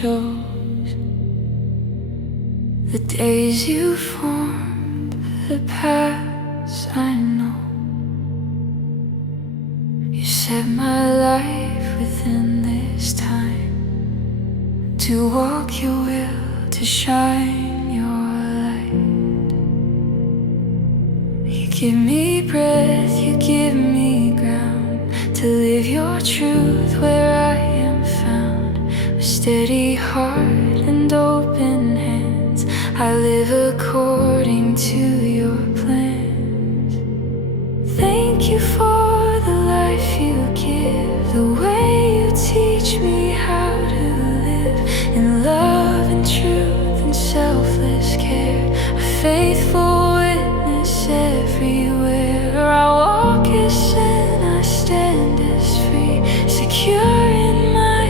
chose. The days you formed, the paths I know. You set my life within this time, to walk your will, to shine your light. You give me breath, you give me ground, to live your truth where I am found. With steady heart and open hands, I live according to your plans. Thank you for the life you give, the way you teach me how to live in love and truth and selfless care. A faithful witness everywhere. I walk as sin, I stand as free, secure in my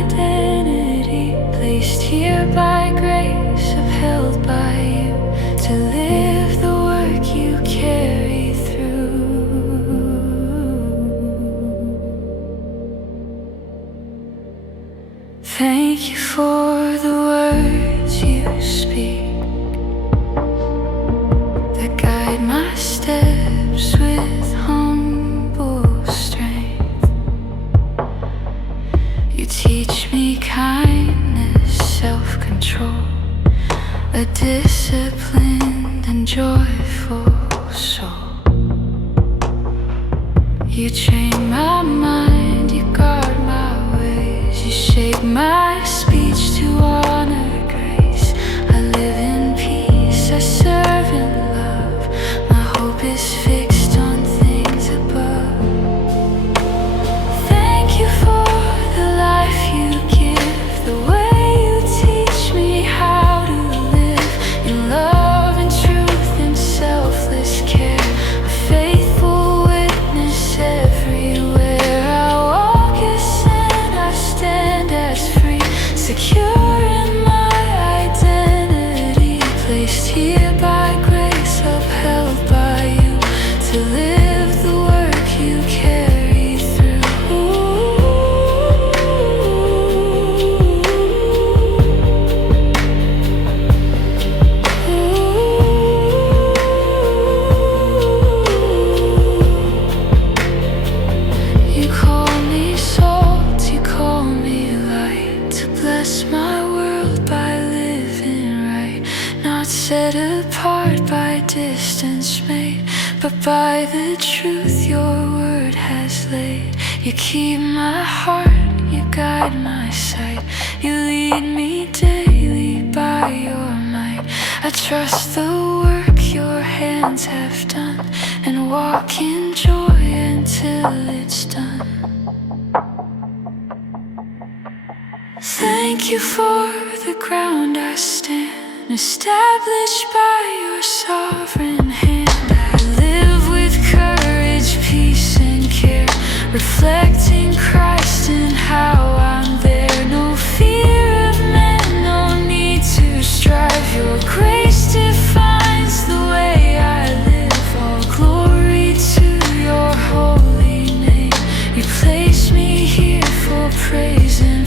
identity, placed here by grace, upheld by you, to live the work you carry through. Thank you for the words you speak, that guide my steps with humble strength. You teach me kindness, self-control, a disciplined and joyful soul. You train my mind, you guard my ways, you shape my speech to honor grace. I live in peace, I serve in love, my hope is fixed on things above. Thank you for the life you give, the way you teach me how to live in love and truth and selfless care. A faithful witness everywhere. I walk as sin, I stand as free, secure in my identity, placed here by grace, upheld by you, to live the work you carry through. You call me salt, you call me light, to bless my world by living right. Not set apart by distance made, but by the truth your word has laid. You keep my heart, you guide my sight, you lead me daily by your might. I trust the work your hands have done, and walk in joy until it's done. Thank you for the ground I stand, established by your sovereign hand. I live with courage, peace and care, reflecting Christ in how I'm there. No fear of men, no need to strive. Your grace defines the way I live. All glory to your holy name. You place me here for praise and